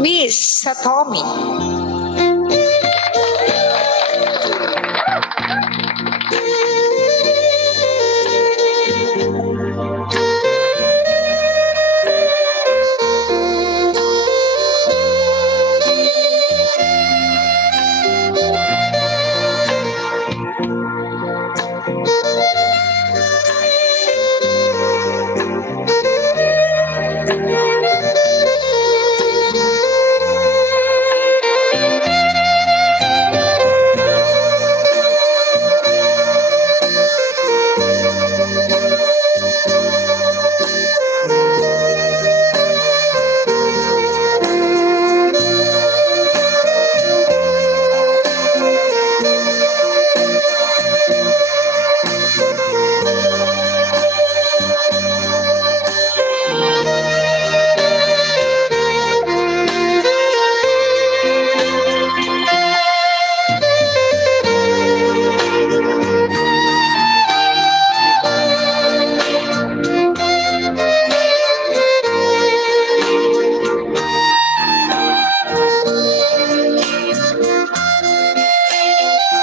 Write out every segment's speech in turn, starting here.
Miss Satomi.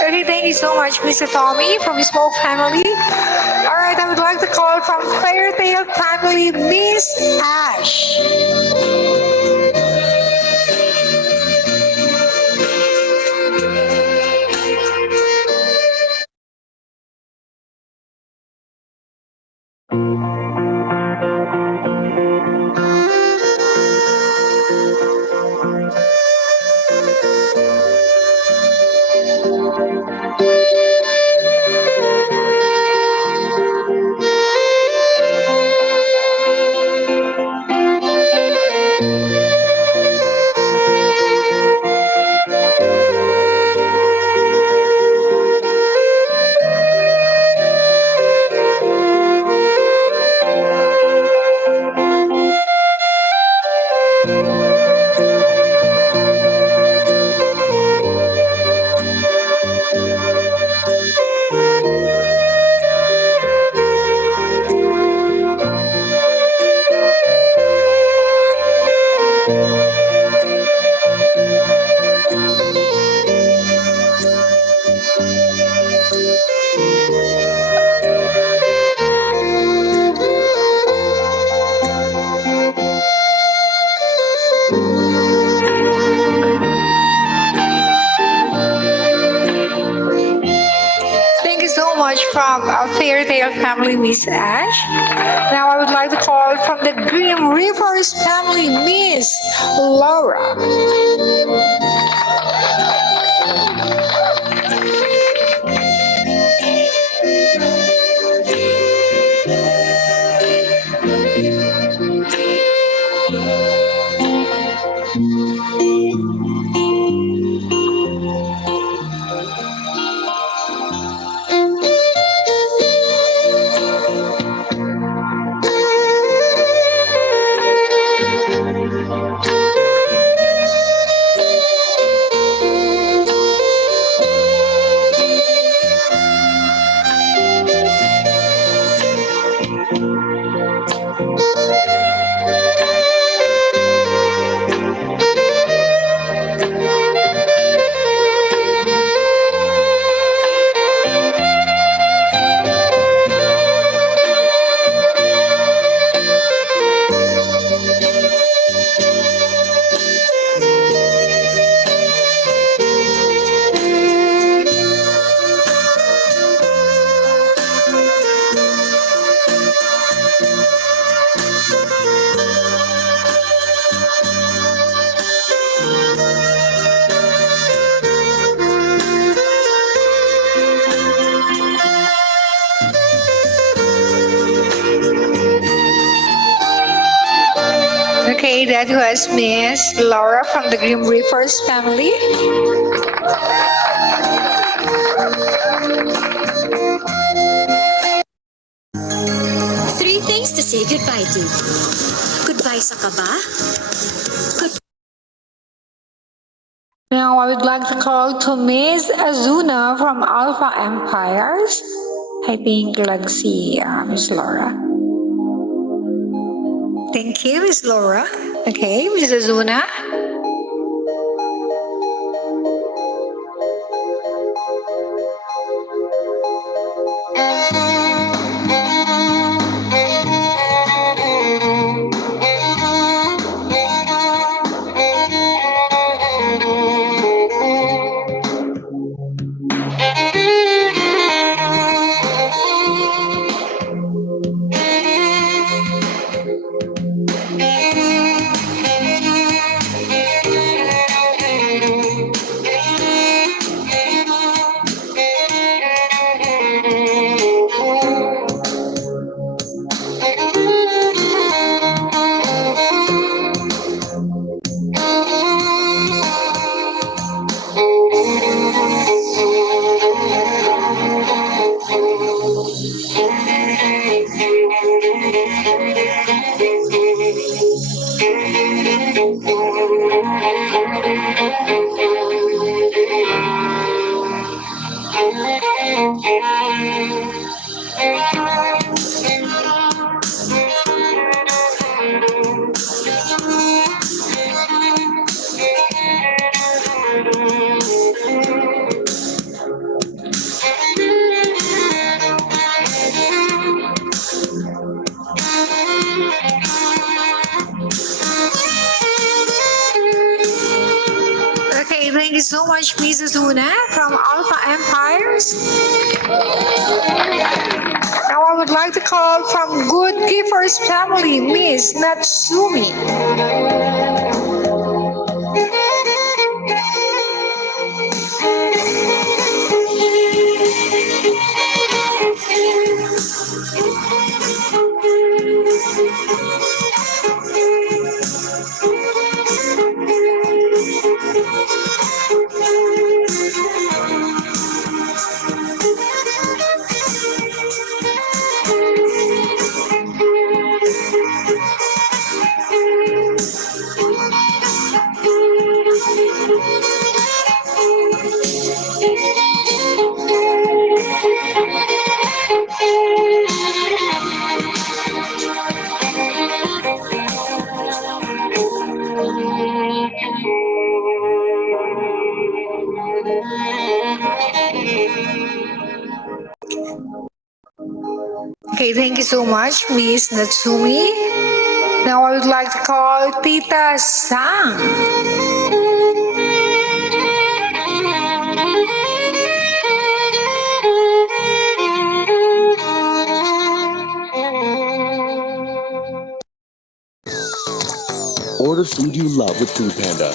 Okay, thank you so much, Mr. Tommy from Smoke Family. Alright, I would like to call from Fairtail Family, Miss Ash. Thank you so much from Fairtail Family, Miss Ash. Now I would like to call from the Grim Rivers Family, Miss Laura. Okay, that was Miss Laura from the Grim Reapers family. Three things to say goodbye to. Goodbye sa kaba. Now I would like to call to Miss Azuna from Alpha Empires. I think let's see, Miss Laura. Thank you, Miss Laura. Okay, Miss Azuna. Okay, thank you so much, Mrs. Una from Alpha Empires. Now I would like to call from Good Givers family, Miss Natsumi. Okay, thank you so much, Miss Natsumi. Now I would like to call Tita Sang. Order food you love with Food Panda.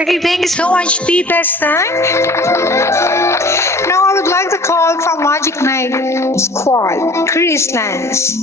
Okay, thank you so much, Tita Sang. Now I would like to call from Magic Night Squad, Chris Lance.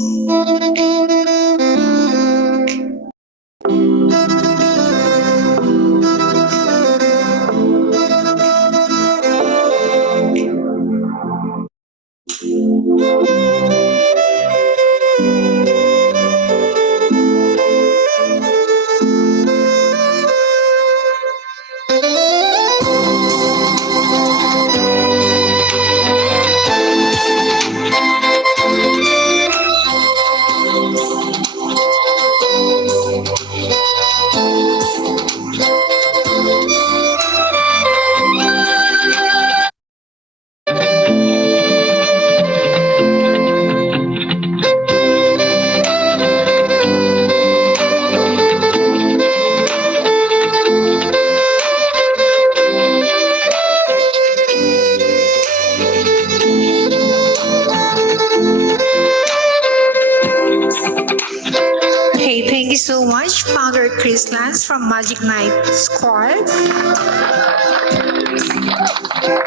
Okay, thank you so much, Founder Chris Lance from Magic Night Squad.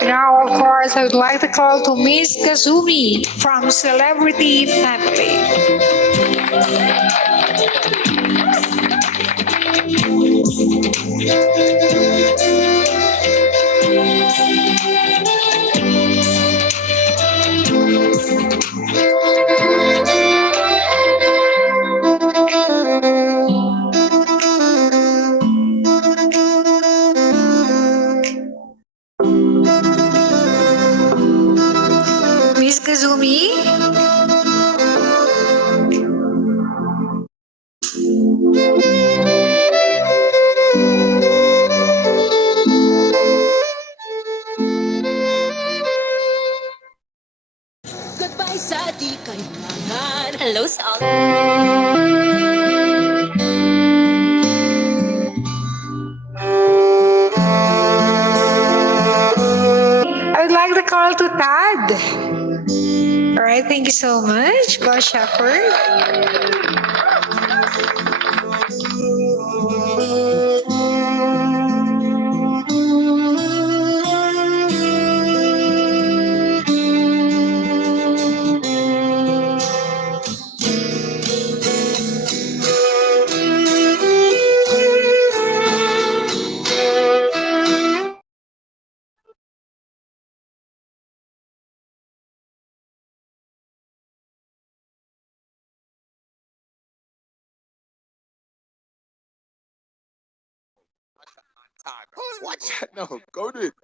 Now, of course, I would like to call to Miss Kazumi from Celebrity Family. Azumi. Goodbye sa di kailangan. Hello sa all. I would like to call to Tad. All right, thank you so much, Boss Shepherd. Watch that. No, go to it.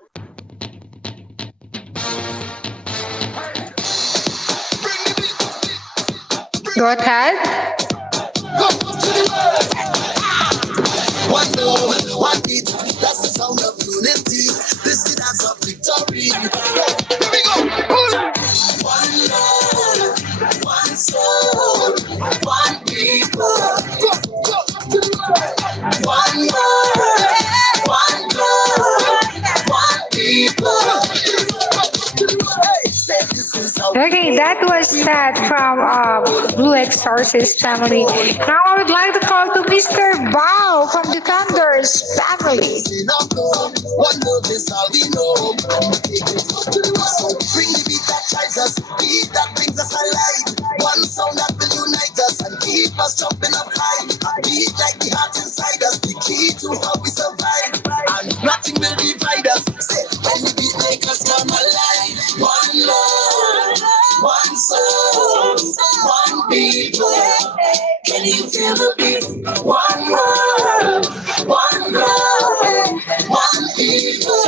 Go ahead. One love, one beat, that's the sound of unity. This is the dance of victory. Here we go. One love, one soul, one people. One love, one love, one people. Hey, say this is how Okay, that was that from Blue Exorcist family. Now I would like to call to Mr. Bao from Defenders family. in our blood. One love is all we know. So bring the beat that drives us, beat that brings us alive. One sound that will unite us and keep us jumping up high. A beat like the heart inside us, the key to how we survive. And nothing will divide us. Say, when the beat make us come alive. One love, one soul, one people. Can you feel the beat? One love, one love, one people.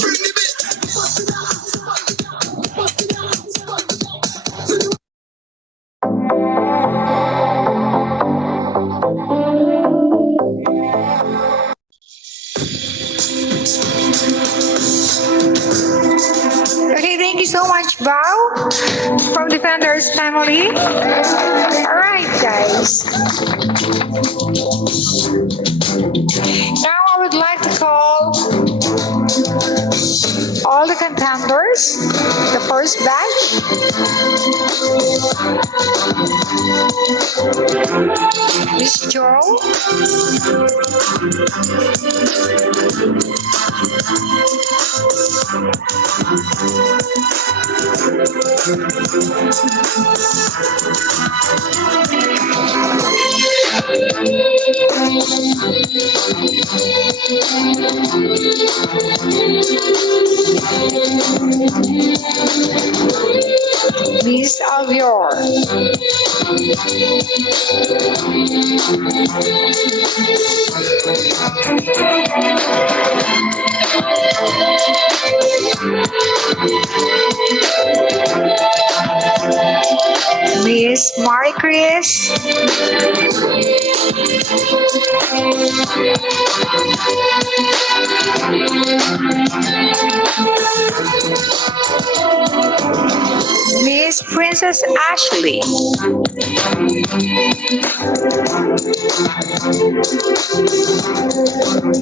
Bring the beat. Bust it out, bust it out, bust it out, bust it out. Okay, thank you so much, Bao from Defenders family. All right, guys. Now I would like to call all the contenders, the first batch. Miss Joe. Miss Alvior. Miss Marie Chris. Miss Princess Ashley.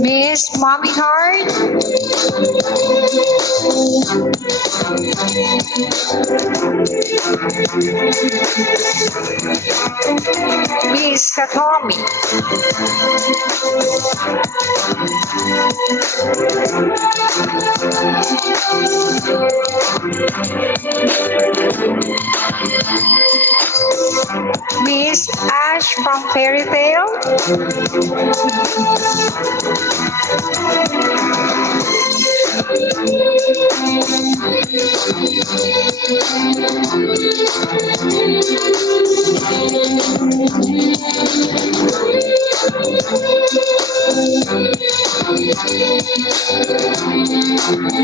Miss Mommy Heart. Miss Satomi. Miss Ash from Fairy Tale.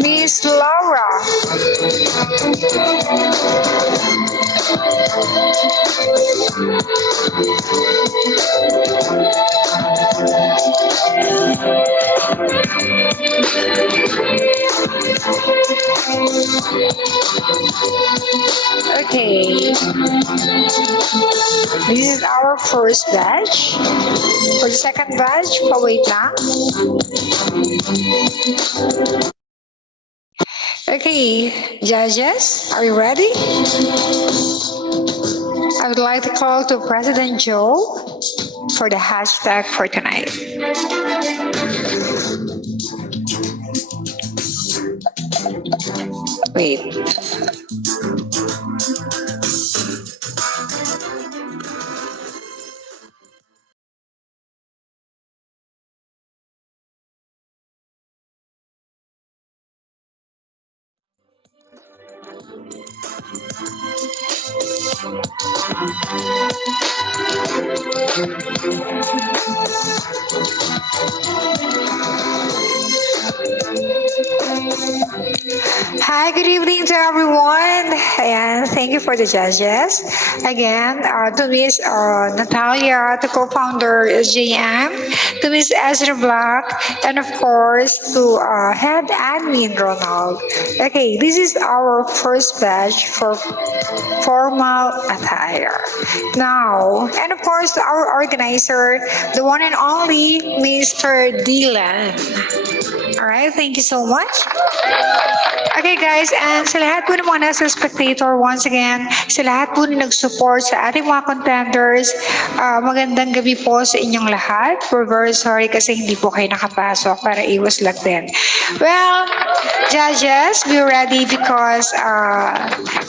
Miss Laura. Okay. This is our first batch. For the second batch, wait lang. Okay, judges, are you ready? I would like to call to President Joe for the hashtag for tonight. Wait. Hi, good evening to everyone, and thank you for the judges. Again, to Miss Natalia, the co-founder JM, to Miss Ezra Black, and of course to head admin Ronald. Okay, this is our first batch for formal attire. Now, and of course our organizer, the one and only Mr. Dylan. All right, thank you so much. Okay guys, and sa lahat po ng mga nasa spectator, once again, sa lahat po na nag-support sa ating mga contenders, magandang gabi po sa inyong lahat. We're very sorry kasi hindi po kayo nakapasok para iwas lang din. Well, judges, be ready because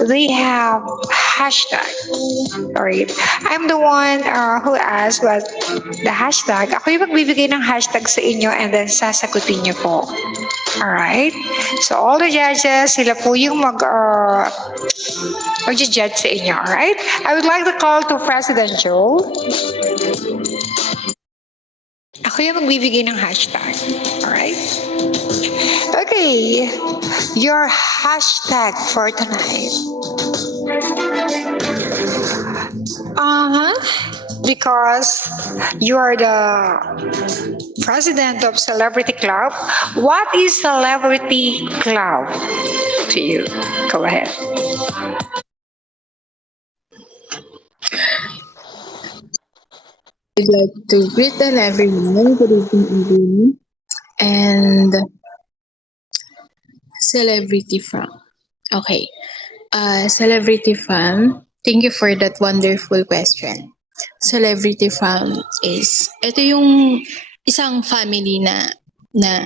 they have hashtag. Alright, I'm the one who asked what the hashtag. Ako yung magbibigay ng hashtag sa inyo and then sasagutin niyo po. Alright? So, all the judges, sila po yung mag-judge sa inyo. Alright? I would like to call to President Joe. Ako yung magbibigay ng hashtag. Alright? Okay. Your hashtag for tonight. Because you are the president of Celebrity Club. What is Celebrity Club to you? Go ahead. I'd like to greet everyone. Good evening, everyone. And Celebrity Fam. Okay. Celebrity Fam, thank you for that wonderful question. Celebrity Fam is, ito yung isang family na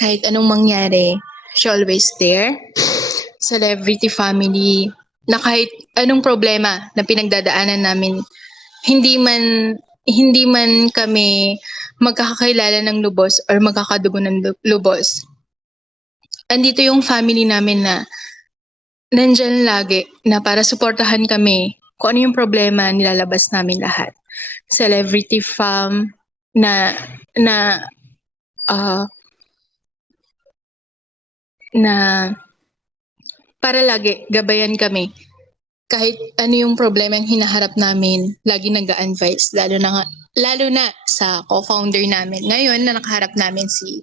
kahit anong mangyari, she always there. Celebrity family na kahit anong problema na pinagdadaanan namin, hindi man kami magkakakilala ng lubos or magkakadugo ng lubos. Andito yung family namin na nandyan lagi na para suportahan kami kung ano yung problema, nilalabas namin lahat. Celebrity Fam na para lagi gabayan kami. Kahit ano yung problema yung hinaharap namin, lagi nag-a-advise, lalo na sa co-founder namin. Ngayon na nakaharap namin si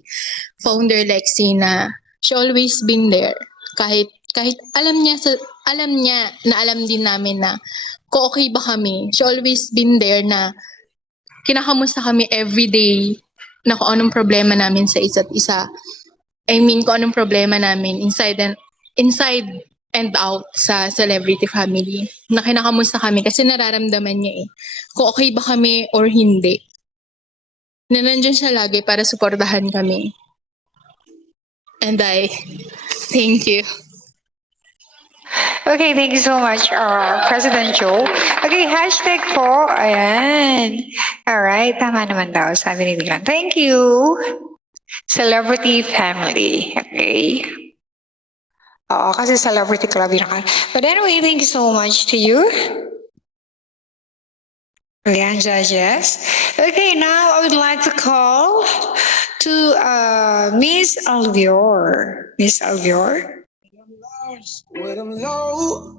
founder Lexi na she always been there. Kahit alam niya na alam din namin na kung okay ba kami, she always been there na kinakamusta kami everyday na kung anong problema namin sa isa't isa. I mean, kung anong problema namin inside and out sa Celebrity Family. Na kinakamusta kami kasi nararamdaman niya kung okay ba kami or hindi. Na nandyan siya lagi para suportahan kami. And I thank you. Okay, thank you so much, President Joe. Okay, hashtag po. Ayan. Alright, tama naman daw, sabi ni Dylan. Thank you. Celebrity family. Okay. Oo, kasi Celebrity Club yun. But anyway, thank you so much to you. Ayan, judges. Okay, now I would like to call to Miss Alvior. Miss Alvior. When I'm low,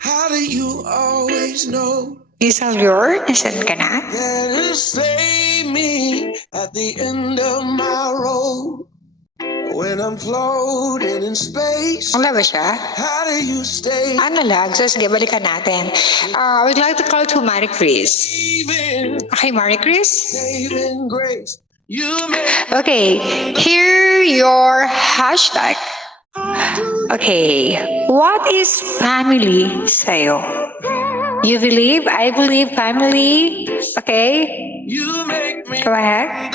How do you always know Miss Alvior, nasan ka na? that it'll save me at the end of my road? When I'm floating in space, Wala ba siya? how do you stay Ano lag? So, sige, balikan natin. I would like to call to Marie Chris. even Okay, Marie Chris? saving grace? You make Okay, here your hashtag. Okay, what is family sa'yo? You believe, I believe family. Okay, you make me go ahead.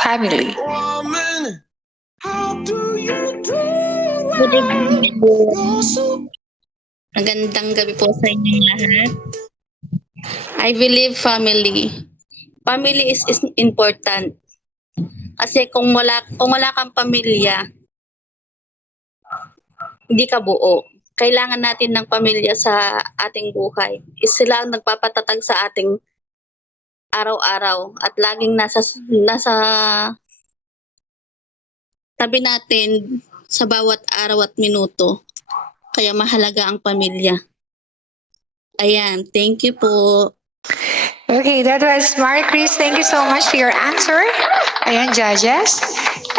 Family. woman. How do you do Good evening po. you're so Magandang gabi po sa inyong lahat. I believe family. Family is important. Kasi kung wala kang pamilya, hindi ka buo. Kailangan natin ng pamilya sa ating buhay. Sila ang nagpapatatag sa ating araw-araw at laging nasa tabi natin sa bawat araw at minuto. Kaya mahalaga ang pamilya. Ayan, thank you po. Okay, that was Marie Chris. Thank you so much for your answer. Ayan, judges.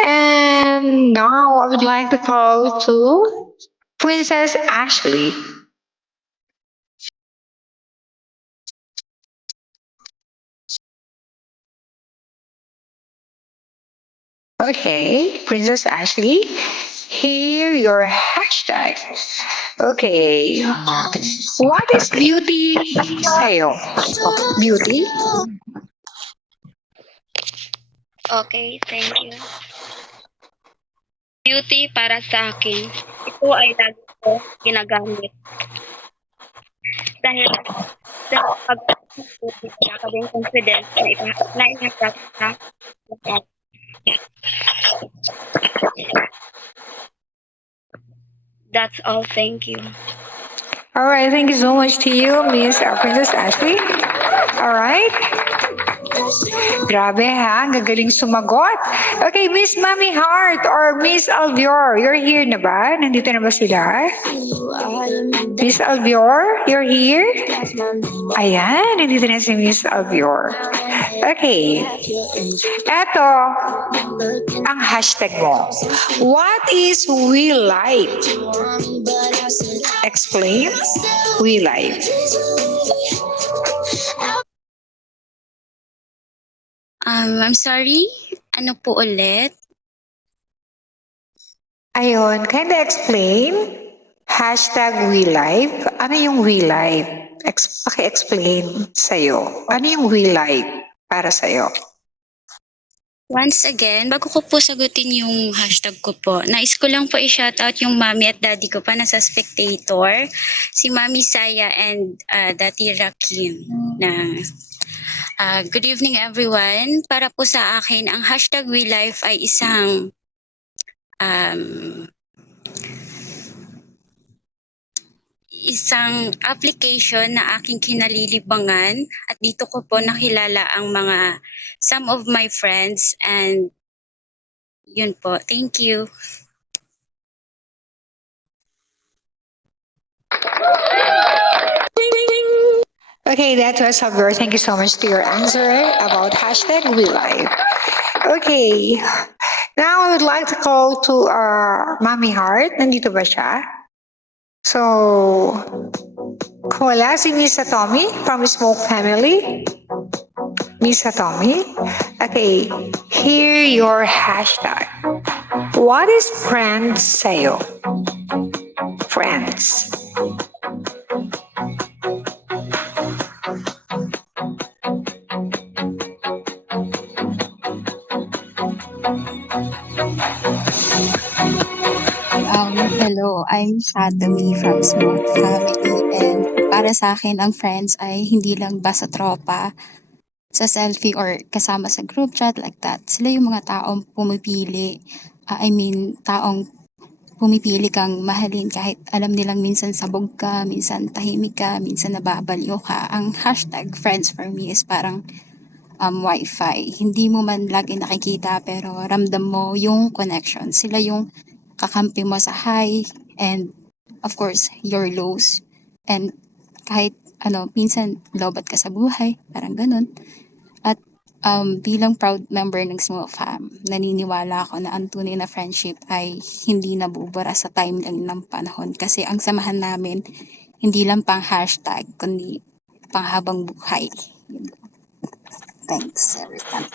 And now I would like to call to Princess Ashley. Okay, Princess Ashley, here your hashtag. Okay, what is beauty sa'yo? Beauty? Okay, thank you. Beauty para sa akin, ito ay lagi ko ginagamit. Dahil sa pag-beauty, ka din confidence na iharap sa lahat. That's all, thank you. All right, thank you so much to you, Miss Princess Ashley. All right. Grabe ha, ang gagaling sumagot. Okay, Miss Mami Heart or Miss Alvior, you're here na ba? Nandito na ba sila? Miss Alvior, you're here? Ayan, nandito na si Miss Alvior. Okay. Eto, ang hashtag mo. What is we like? Explain. We like. I'm sorry, ano po ulit? Ayun, can you explain? Hashtag we live. Ano yung we live? Paki-explain sa'yo. Ano yung we live para sa'yo? Once again, bago ko po sagutin yung hashtag ko po, nais ko lang po i-shoutout yung mommy at daddy ko pa nasa Spectator, si Mami Saya and Daddy Rakim na good evening everyone. Para po sa akin, ang hashtag WeLife ay isang application na aking kinalilibangan at dito ko po nakilala ang some of my friends and yun po. Thank you. Okay, that was Sabir. Thank you so much to your answer about hashtag WeLive. Okay, now I would like to call to Mami Heart. Nandito ba siya? So, kung wala, si Miss Tommy from Smoke Family. Miss Tommy. Okay, here your hashtag. What is friends sa'yo? Friends. Hello, I'm Satomi from Smooth Family and para sa akin ang friends ay hindi lang basta tropa sa selfie or kasama sa group chat like that. Sila yung mga taong taong pumipili kang mahalin kahit alam nilang minsan sabog ka, minsan tahimik ka, minsan nababaliw ka. Ang hashtag friends for me is parang wifi. Hindi mo man lagi nakikita pero ramdam mo yung connection. Sila yung kakampi mo sa high and of course your lows. And kahit minsan lobat ka sa buhay, parang ganun. At bilang proud member ng Small Fam, naniniwala ako na ang tunay na friendship ay hindi nabubura sa time lang ng panahon. Kasi ang samahan namin, hindi lang pang hashtag, kundi panghabang buhay. Thanks, everyone.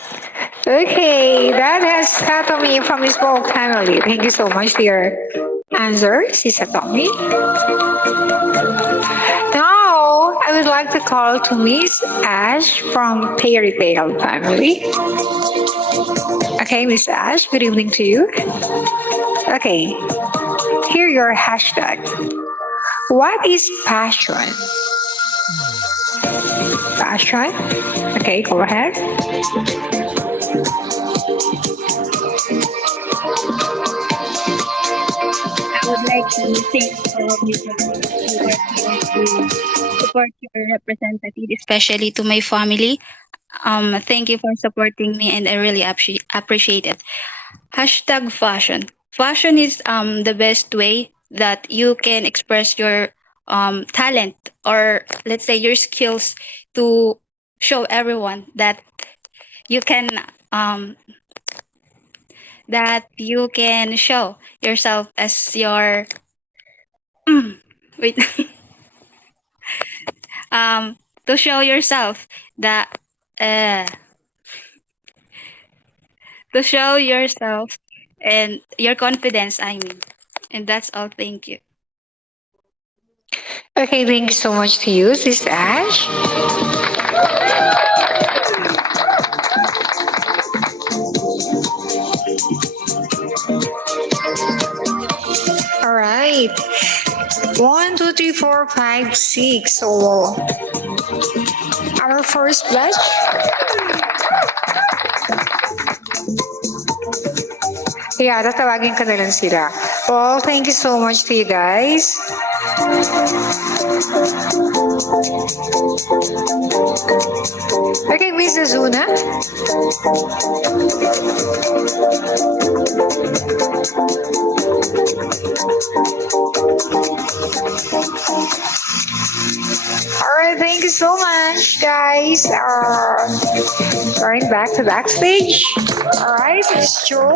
Okay, that has Satomi from his whole family. Thank you so much for your answer, si Satomi. Now, I would like to call to Miss Ash from Fairy Tale family. Okay, Miss Ash, good evening to you. Okay, here your hashtag. What is passion? Passion? Okay, go ahead. I would like to thank all of you for working to support your representative, especially to my family. Thank you for supporting me, and I really appreciate it. Hashtag fashion. Fashion is the best way that you can express your talent, or let's say your skills, to show everyone that you can show yourself as your wait to show yourself that to show yourself and your confidence, I mean. And that's all. Thank you. Okay, thank you so much to you, Sis Ash. All right. 1, 2, 3, 4, 5, 6. So, our first batch. Yeah, tatawagin ka na lang sila. Well, thank you so much to you guys. Okay, Miss Azuna. Alright, thank you so much, guys. Going back to backstage. Alright, Miss Joe,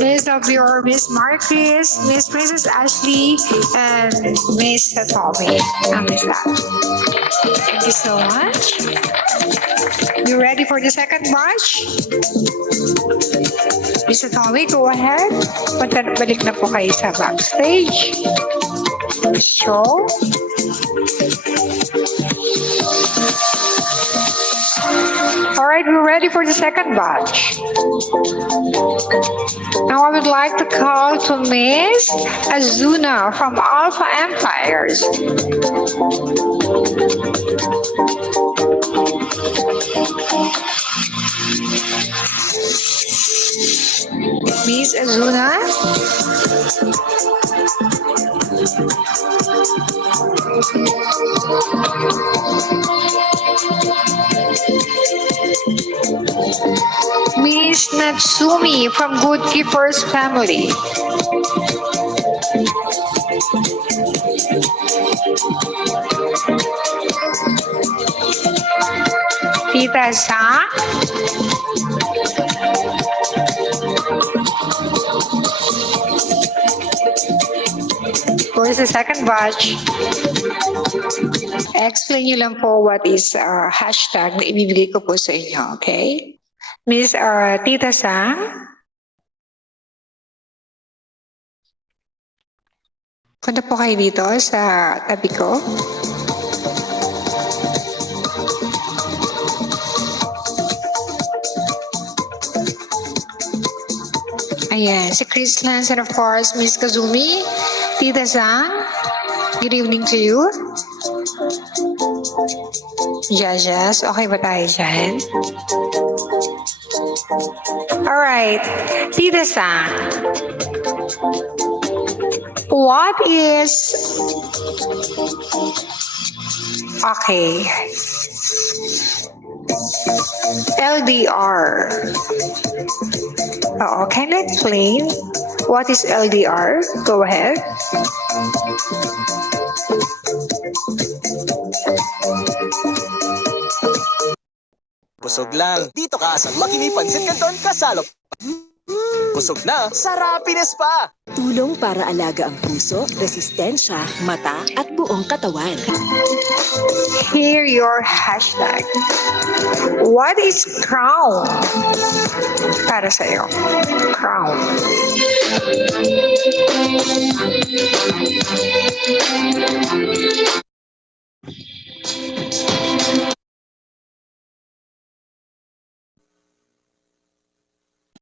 Miss W, Miss Marcus, Miss Princess Ashley, and Miss Tommy. I miss that. Thank you so much. You ready for the second batch? Mr. Tommy, go ahead. Balik na po kayo sa backstage. So, alright, we're ready for the second batch. Now I would like to call to Miss Azuna from Alpha Empires. Miss Azuna. Miss Natsumi from Good Keepers family. Tita Sang. Where's the second batch? Explain nyo lang po what is hashtag na ibibigay ko po sa inyo, okay? Miss Tita Sang? Punta po kayo dito sa tabi ko. Ayan, si Chris Lance and of course, Miss Kazumi, Tita Sang, good evening to you. Jajas, okay ba tayo dyan? Alright, Tita Sang, what is... Okay. LDR. Oh, can I explain what is LDR? Go ahead. busog lang. Dito ka sa Makini Pansit Canton Kasalo. Busog na sa Happiness pa! Tulong para alaga ang puso, resistensya, mata at buong katawan. Hear your hashtag. What is crown? Para sa'yo. Crown.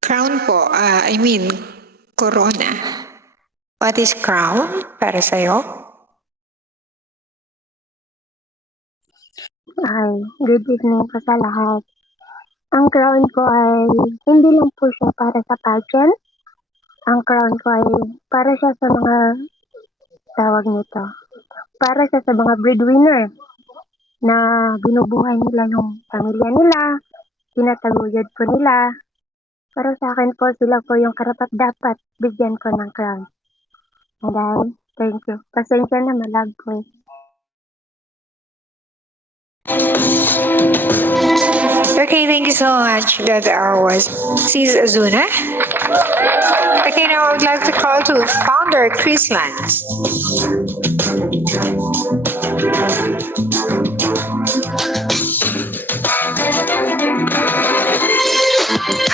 Crown po, I mean, corona. What is crown para sa'yo? Hi, good evening po sa lahat. Ang crown ko ay hindi lang po siya para sa pageant. Ang crown ko ay para siya sa mga tawag nito. Para siya sa mga breadwinner na binubuhay nila yung pamilya nila, tinataguyod po nila. Para sa akin po, sila po yung karapat-dapat bigyan ko ng crown. And thank you. Pasensya na, malag po eh. Okay, thank you so much. That was Sis Azuna. Okay, now I would like to call to founder Chris Lance.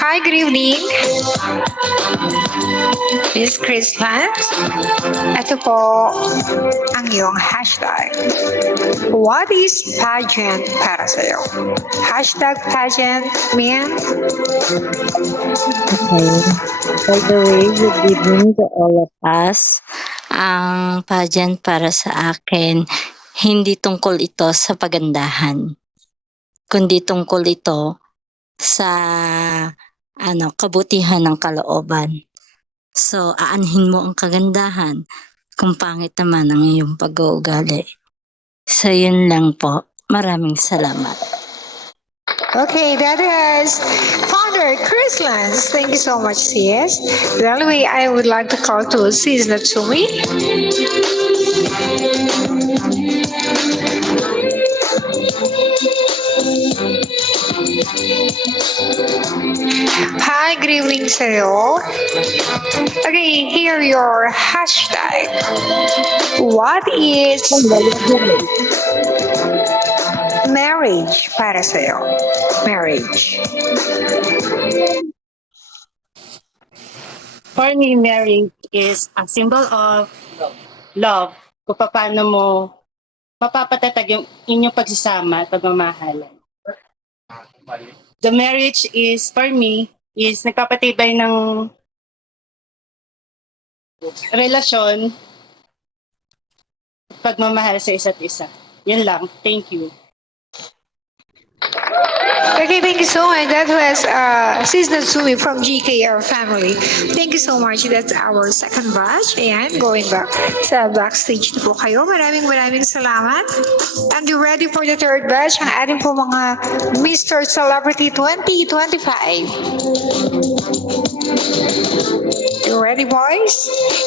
Hi, good evening. This is Chris Lance. Ito po ang iyong hashtag. What is pageant para sa'yo? Hashtag pageant, man. Okay. By the way, good evening to all of us. Ang pageant para sa akin, hindi tungkol ito sa pagandahan, kundi tungkol ito sa kabutihan ng kalooban. So, aanhin mo ang kagandahan kung pangit naman ang iyong pag-uugali. So, yun lang po. Maraming salamat. Okay, that is founder Chris Lance. Thank you so much, sis. The only way I would like to call to Sis Natsumi. Hi, good evening sa'yo. Okay, here your hashtag. What is marriage para sa'yo? Marriage. For me, marriage is a symbol of love. Kung paano mo mapapatatag yung inyong pagsasama at pagmamahalan. The marriage is, for me, is nagpapatibay ng relasyon, pagmamahal sa isa't isa. Yun lang. Thank you. Okay, thank you so much. That was Sis Natsumi from GKR family. Thank you so much. That's our second batch. Ayan, going back sa backstage na po kayo. Maraming salamat. And you ready for the third batch? Ang ating po mga Mr. Celebrity 2025. You ready, boys?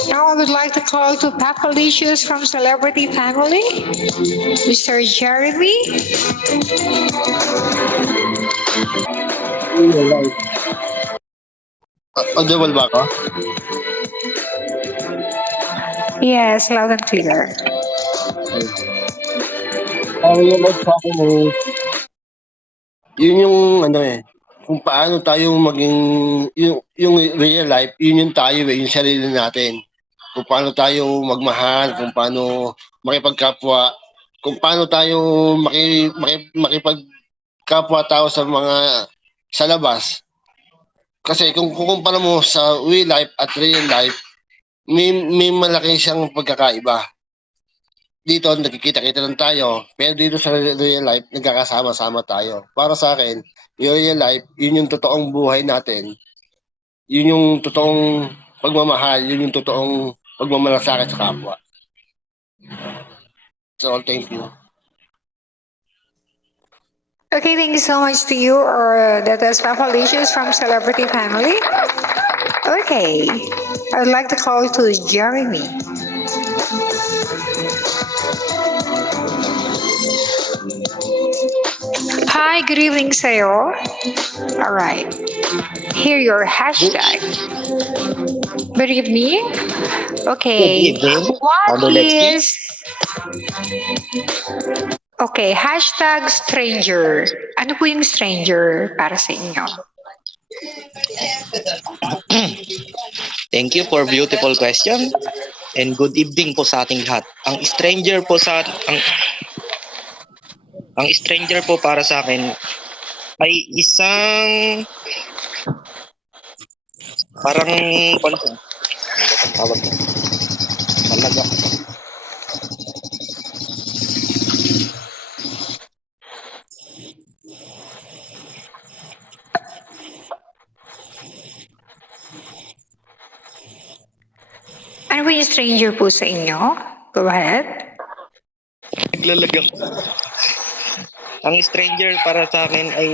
Now I would like to call to Papa Licious from Celebrity Family. Mr. Jeremy. Audible ba ako? Yes, loud and clear. Yung sa akin yun yung kung paano tayo maging, yung real life, yun yung tayo yung sarili natin. Kung paano tayo magmahal, kung paano makipagkapwa, kung paano tayo makipagkapwa tao sa labas. Kasi kung kukumpara mo sa real life at real life, may malaki siyang pagkakaiba. Dito, nagkikita-kita lang tayo. Pero dito sa real life, nagkakasama-sama tayo. Para sa akin, yung real life, yun yung totoong buhay natin. Yun yung totoong pagmamahal. Yun yung totoong pagmamalasakit sa kapwa. So, thank you. Okay, thank you so much to you. That is Papa Licious from Celebrity Family. Okay, I would like to call to Jeremy. Hi, Hi, good evening sa'yo. Alright. Here your hashtag. Good evening. Okay. Good evening, What Mother Lexi. is... Okay, hashtag stranger. Ano po yung stranger para sa inyo? Thank you for beautiful question and good evening po sa ating lahat. Ang stranger po para sa akin ay isang parang ano siya? Ano tawag niya? Malaga. Ano po yung stranger po sa inyo? Go ahead. Naglalagak. Ang stranger para sa akin ay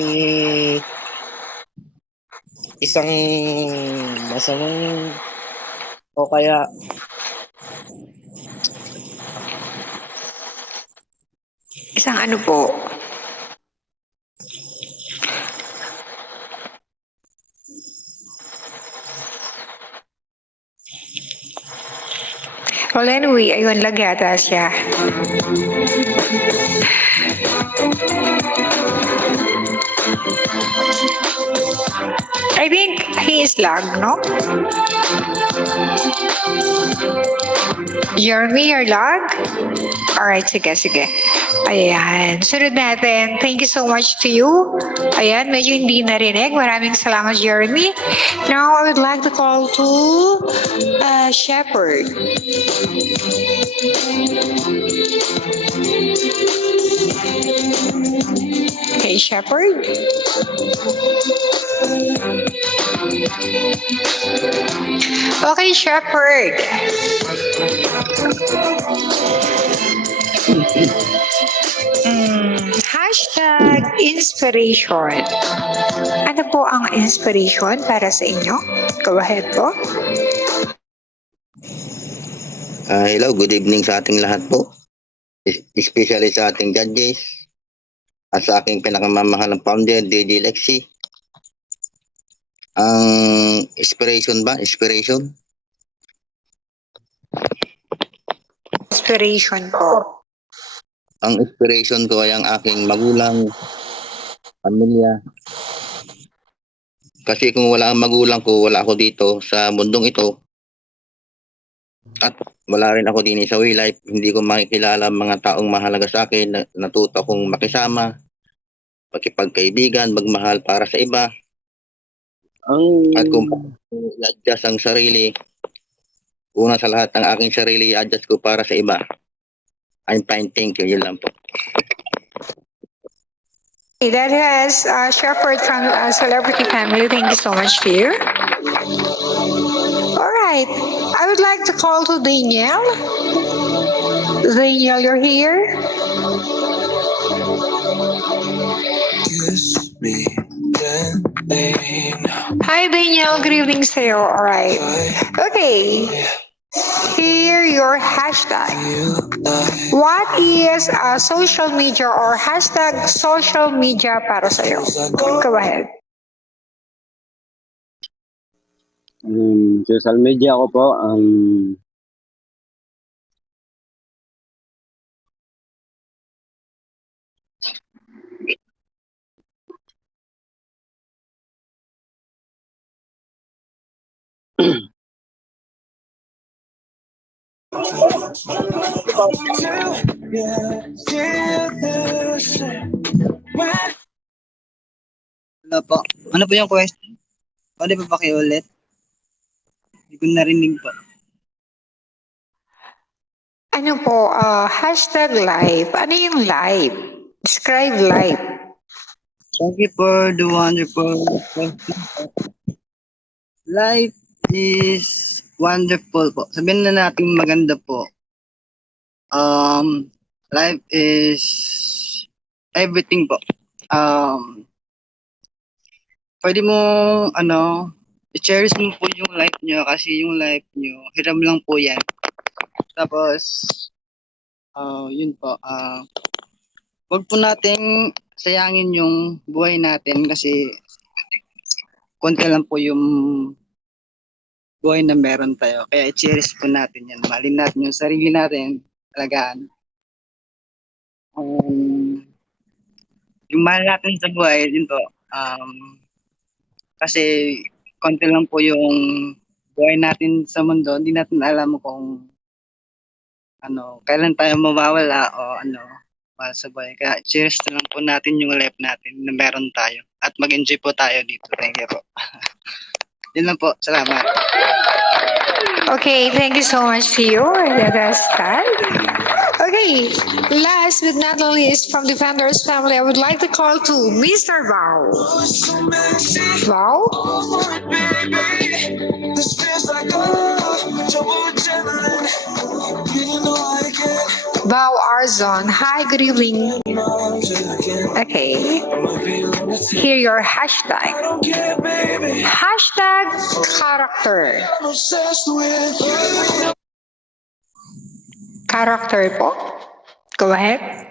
isang masamang o kaya Isang ano po? Well, anyway, ayun lang yata siya. I think he is lag, no? Jeremy, you're lag? Alright, sige, sige. Ayan. Sunod natin. Thank you so much to you. Ayan, medyo hindi narinig. Maraming salamat, Jeremy. Now, I would like to call to Shepherd. Okay, Shepherd. Okay, Shepherd. Hashtag inspiration. Ano po ang inspiration para sa inyo? Go ahead po. Hello, good evening sa ating lahat po. Especially sa ating judges at sa aking pinakamamahalang founder, DJ Lexi. Ang inspiration ba? Inspiration? Inspiration po. Ang inspiration ko ay ang aking magulang, pamilya. Kasi kung wala ang magulang ko, wala ako dito sa mundong ito. At wala rin ako din sa life, hindi ko makikilala ang mga taong mahalaga sa akin, natuto akong makisama, makipagkaibigan, magmahal para sa iba. At kung i-adjust ang sarili, una sa lahat ang aking sarili, i-adjust ko para sa iba. I'm fine, thank you. Yun lang po. That has Shepherd from Celebrity Family. Thank you so much, dear. All right. I would like to call to Daniel. Daniel, you're here. Hi, Daniel. Good evening sa'yo. All right. Okay. Here your hashtag. What is social media or hashtag social media para sa'yo? Go ahead. Social media ko po, Wala po. Ano po yung question? Pwede pa pakiulit? Hindi ko narinig po. Ano po, hashtag live. Ano yung live? Describe live. Thank you for the wonderful question. Life is wonderful po. Sabihin na natin maganda po. Life is everything po. Pwede mo, i-cherish mo po yung life nyo kasi yung life nyo, hiram lang po yan. Tapos, yun po, wag po nating sayangin yung buhay natin kasi konti lang po yung buhay na meron tayo. Kaya i-cherish po natin yan. Mahalin natin yung sarili natin. Talagaan. Yung mahal natin sa buhay, yun po. Kasi konti lang po yung buhay natin sa mundo. Hindi natin alam kung kailan tayo mawawala o mahal sa buhay. Kaya cherish na lang po natin yung life natin na meron tayo. At mag-enjoy po tayo dito. Thank you po. Yun lang po. Salamat. Okay, thank you so much to you. That's that. Okay, last but not least, from Defenders family, I would like to call to Mr. Bao. Bao? Bao Arzon. Hi, good evening. Okay. Here your hashtag. Hashtag character. Character po. Go ahead.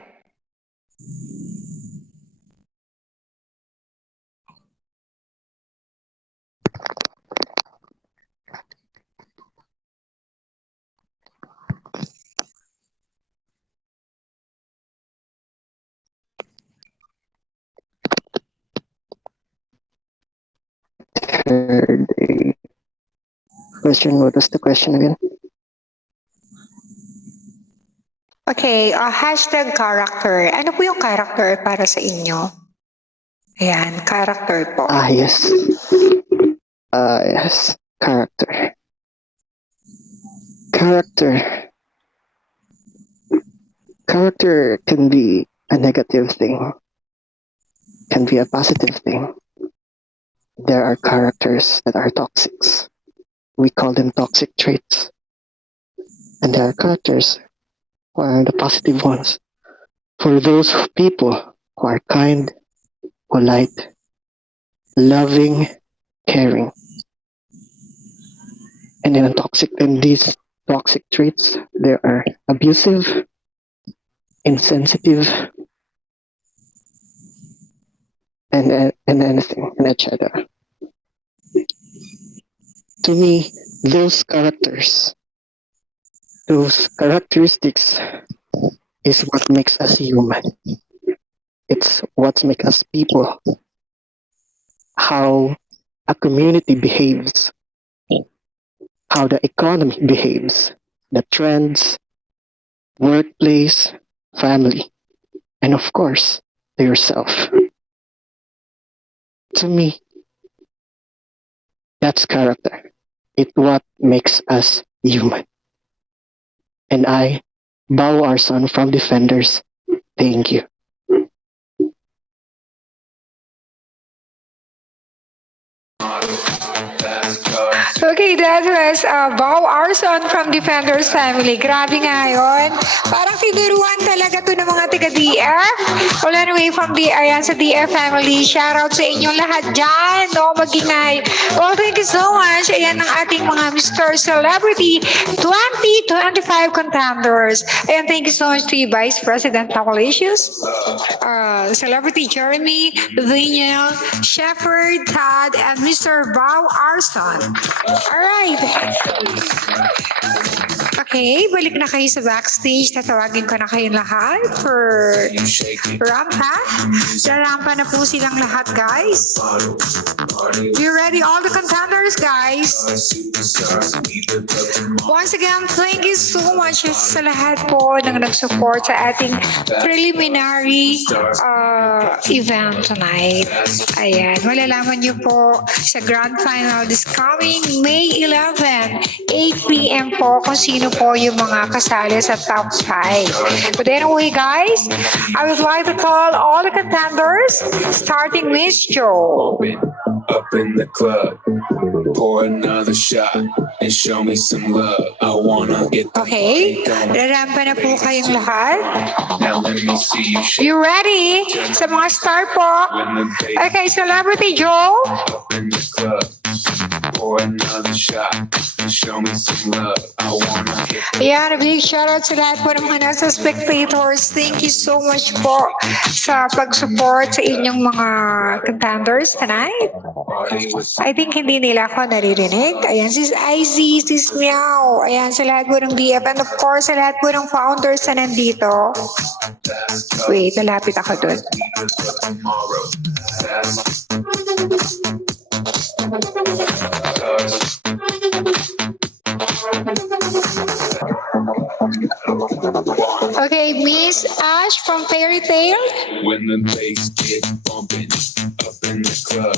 Question, what was the question again? Okay, hashtag character. Ano po yung character para sa inyo? Ayan, character po. Yes. Yes. Character. Character can be a negative thing, can be a positive thing. There are characters that are toxic. We call them toxic traits. And there are characters who are the positive ones. For those people who are kind, polite, loving, caring. And in these toxic traits, there are abusive, insensitive, and anything, and etc. To me, those characteristics is what makes us human. It's what makes us people. How a community behaves, how the economy behaves, the trends, workplace, family, and of course, yourself. To me, that's character. It's what makes us human. And I, Bao Arzon from Defenders, thank you. Okay, that was Bao Arzon from Defenders family. Grabe nga yun. Parang tinuruan talaga to ng mga taga-DF. All the way from ayan, sa DF family. Shoutout sa inyong lahat dyan. No, magingay. Well, thank you so much. Ayan ang ating mga Mr. Celebrity 2025 contenders. Ayan, thank you so much to you, Vice President Pacolacious, Celebrity Jeremy, Daniel, Shepherd, Todd, and Mr. Bao Arzon. Alright. Okay, balik na kayo sa backstage. Tatawagin ko na kayong lahat for rampa. Sa rampa na po silang lahat, guys. You ready? All the contenders, guys. Once again, thank you so much sa lahat po ng nag-support sa ating preliminary event tonight. Ayan, malalaman nyo po sa grand final this coming May 11, 8 p.m. po kung sino po yung mga kasali sa top 5. But anyway, guys, I would like to call all the contenders, starting Miss Jo. Up in the club, pour another shot and show me some love. I wanna get the Okay, rarampa na po kayong lahat. Now let me see you shake. You ready? Sa mga star po. Okay, Celebrity Joe. Up in the club, pour Pour another shot and show me some love. I wanna hit the Ayan, a big shoutout sa lahat po ng mga nasa spectators. Thank you so much po sa pag-support sa inyong mga contenders tonight. party with I think hindi nila ako naririnig. Ayan, sis IZ, sis Meow. Ayan, sa lahat po ng BF. And of course, sa lahat po ng founders na nandito. Wait, lalapit ako dun. tomorrow. Fast. Okay, Miss Ash from Fairy Tale. When the bass gets bumping up in the club,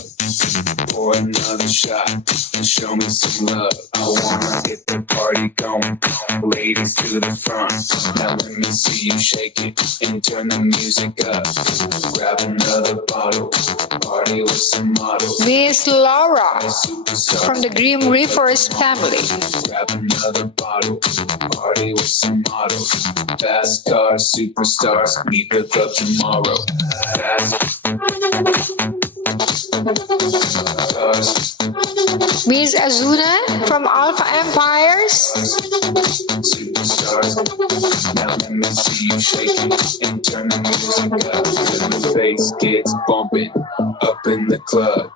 pour another shot and show me some love. I wanna get the party going, ladies to the front. Now let me see you shake it and turn the music up. Grab another bottle, party with some models. Miss Laura Superstar. from the Grim Reapers family. Grab another bottle, party with some models. Fast cars, superstars, meet the club tomorrow. Fast cars, Miss Azuna from Alpha Empires. superstars. Now let me see you shake it and turn the music up. When the bass gets bumping up in the club,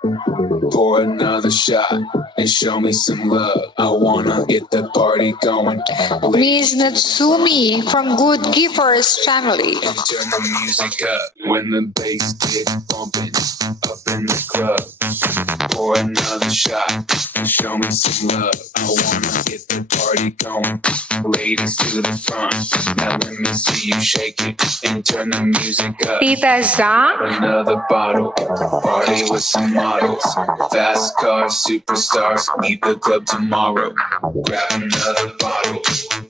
pour another shot and show me some love. I wanna get the party going. Miss Natsumi from Good Keepers family. And turn the music up when the bass gets bumping up in the club. Pour another shot and show me some love. I wanna get the party going. Ladies to the front. Now let me see you shake it and turn the music up. Tita Zang. Another bottle, party with some models. Fast cars, superstars, meet the club tomorrow. Grab another bottle,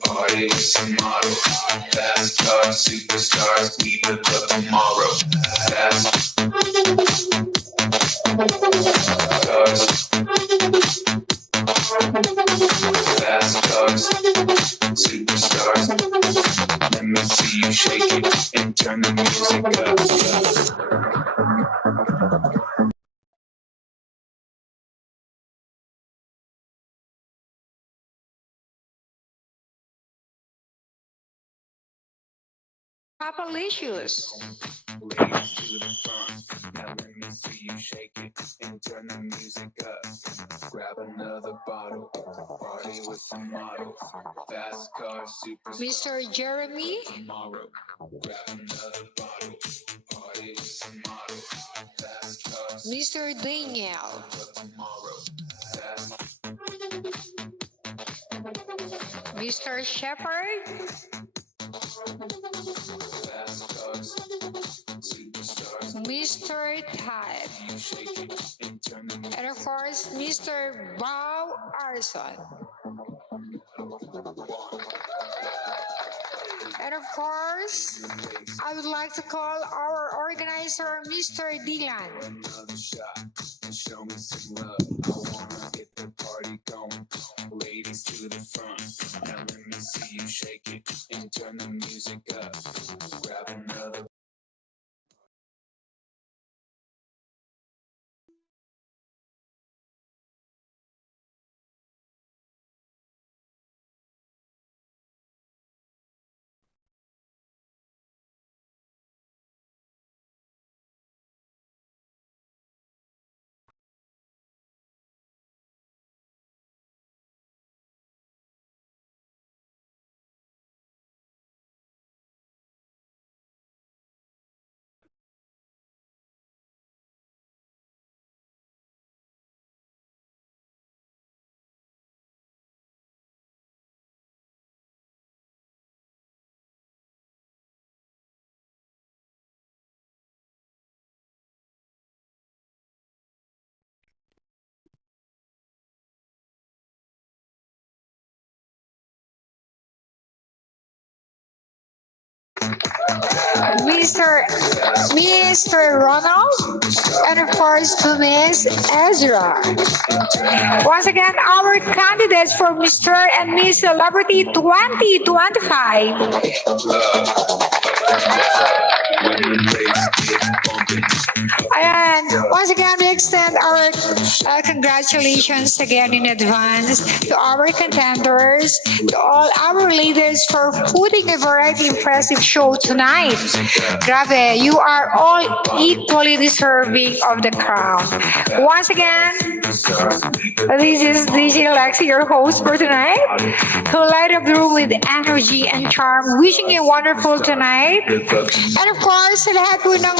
party with some models. Fast cars, superstars, meet the club tomorrow. Fast cars, fast cars, superstars. Let me see you shake it and turn the music up. Papalicious. Ladies to the front. Now let me see you shake it and turn the music up. Grab another bottle, party with some models. Fast cars, superstars. Mr. Jeremy. Tomorrow. Grab another bottle, party with some models. Fast cars. Mr. Daniel. Tomorrow. Fast Mr. Shepard. cars, superstars. Mr. Tad. You shake it and turn the music And of course, Mr. Bao Arson. And of course, I would like to call our organizer, Mr. Dylan. another shot and show me some love. I wanna get the party going. Ladies to the front. Now let me see you shake it and turn the music up. Grab another. Mr. Ronald, and of course to Miss Ezra. Once again, our candidates for Mr. and Miss Celebrity 2025. And once again, we extend our congratulations again in advance to our contenders, to all our ladies for putting a very impressive show tonight. Grabe, you are all equally deserving of the crown. Once again, this is DJ Lexi, your host for tonight, who light up the room with energy and charm, wishing you wonderful tonight. And of course, sa lahat po ng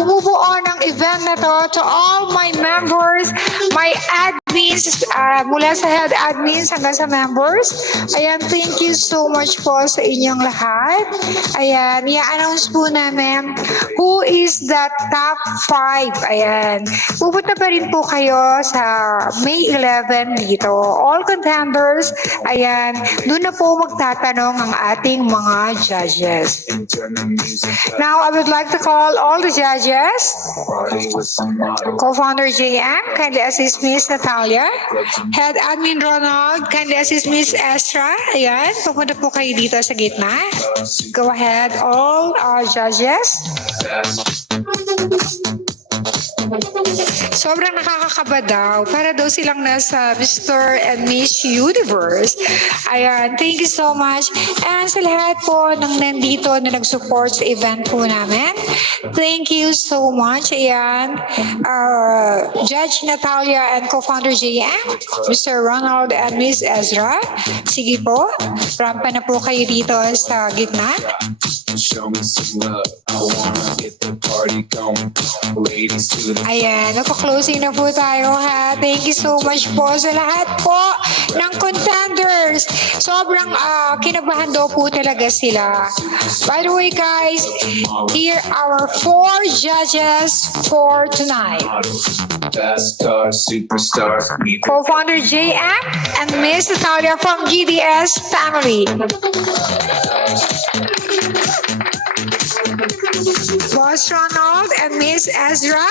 bumubuo ng event na to all my members, my admins, mula sa head admins hanggang sa members. Ayan, thank you so much po sa inyong lahat. Ayan, i-announce po namin who is the top 5. Ayan, pupunta pa rin po kayo sa May 11 dito. All contenders, ayan, doon na po magtatanong ang ating mga judges. Now, I would like to call all the judges. Co-founder JM, kindly assist Miss Natalia. Head Admin Ronald, kindly assist Miss Estra. Ayan, pupunta po kayo dito sa gitna. Go ahead, all judges. Sobrang nakakakaba daw. Para daw silang nasa Mr. and Miss Universe. Ayan, thank you so much. And sa lahat po ng nandito na nag-support sa event po namin, thank you so much. Ayan, Judge Natalia and Co-Founder JM, Mr. Ronald and Miss Ezra. Sige po, rampa na po kayo dito sa gitna. Show me some love. I wanna get the party going. Ladies to the Ayan, nagko-closing na po tayo ha. Thank you so much po sa lahat po ng contenders. Sobrang kinabahan daw po talaga sila. By the way guys, here are 4 judges for tonight. fast car superstars. Co-founder JM and Miss Natalia from GDS family. Boss Ronald and Miss Ezra.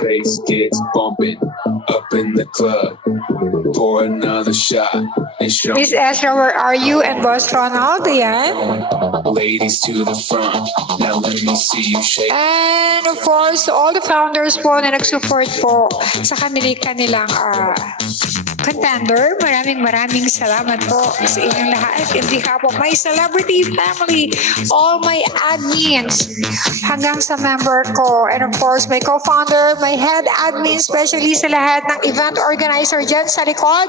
Bass gets bumping up in the club. Pour another shot and show Miss Ezra, where are you? And Boss Ronald, yan. ladies to the front. Now let me see you shake. And of course, all the founders po na nag-support po sa kanilang contender. Maraming salamat po sa inyong lahat. In behalf of my celebrity family, all my admins, hanggang sa member ko. And of course, my co-founder, my head admin, especially sa lahat ng event organizer dyan sa likod.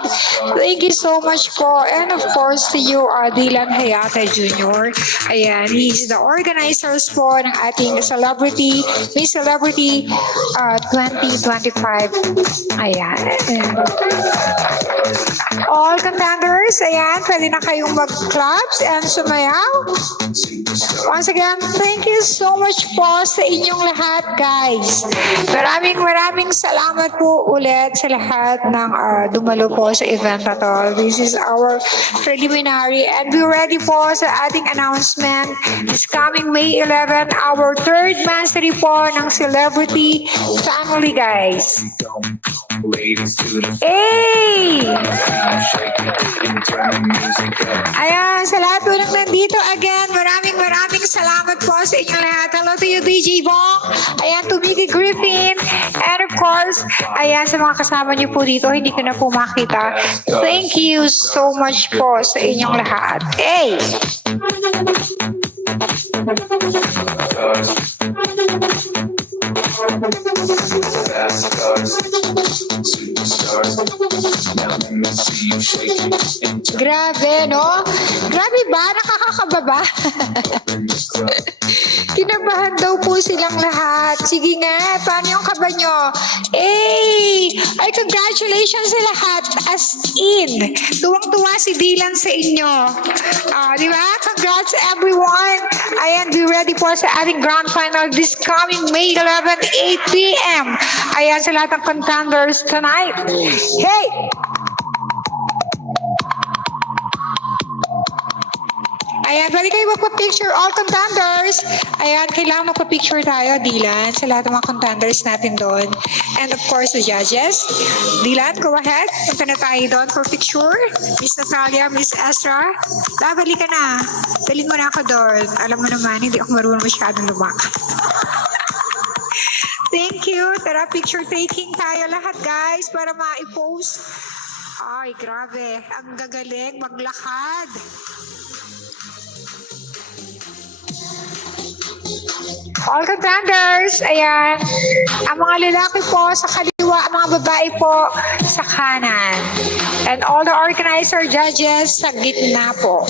Thank you so much po. And of course, to you, Dylan Hayata Jr. Ayan, he's the organizers po ng ating celebrity, Miss Celebrity 2025. Ayan. And all contenders, ayan, pwede na kayong mag-claps and sumayaw. Once again, thank you so much po sa inyong lahat, guys. Maraming salamat po ulit sa lahat ng dumalo po sa event na to. This is our preliminary and be ready po sa ating announcement. This coming May 11, our 3rd mastery po ng Celebrity Family, guys. Ladies to the Hey! Ayan, sa lahat po ng nandito, again, maraming salamat po sa inyong lahat. Hello to you, DJ Bong. Ayan, to Mickey Griffin. And of course, ayan, sa mga kasama niyo po dito, hindi ko na po makita. Thank you so much po sa inyong lahat. Hey! fast cars superstars. Now let me see you shake it and turn Grabe, no? Grabe ba? Nakakakaba ba? Kinabahan daw po silang lahat. Sige nga, paano yung kaba nyo? Ay, congratulations sa lahat. As in, tuwang-tuwa si Dylan sa inyo. Di ba? Congrats everyone. Ayan, be ready po sa ating grand final this coming May 11, 8 p.m. Ayan, sa lahat ng contenders tonight. Hey! Ayan, pwede kayo magpa-picture all contenders. Ayan, kailangan magpa-picture tayo, Dylan, sa lahat ng mga contenders natin doon. And of course, the judges. Dylan, go ahead. Punta na tayo doon for picture. Miss Natalia, Miss Ezra. Bali ka na. Dalhin mo na ako doon. Alam mo naman, hindi ako marunong masyadong lumakad. Tara, picture taking tayo lahat, guys, para ma-post. Ay, grabe. Ang gagaling maglakad. All contenders, ayan. Ang mga lalaki po sa kaliwa, ang mga babae po sa kanan. And all the organizer judges sa gitna po.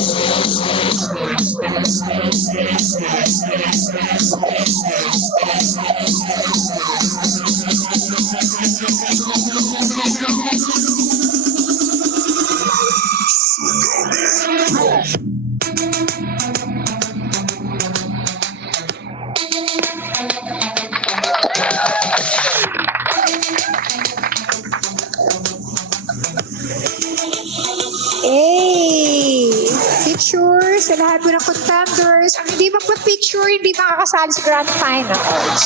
Picture sa lahat po ng contenders. Ang hindi magpa-picture, hindi makakasali sa Grand Finals.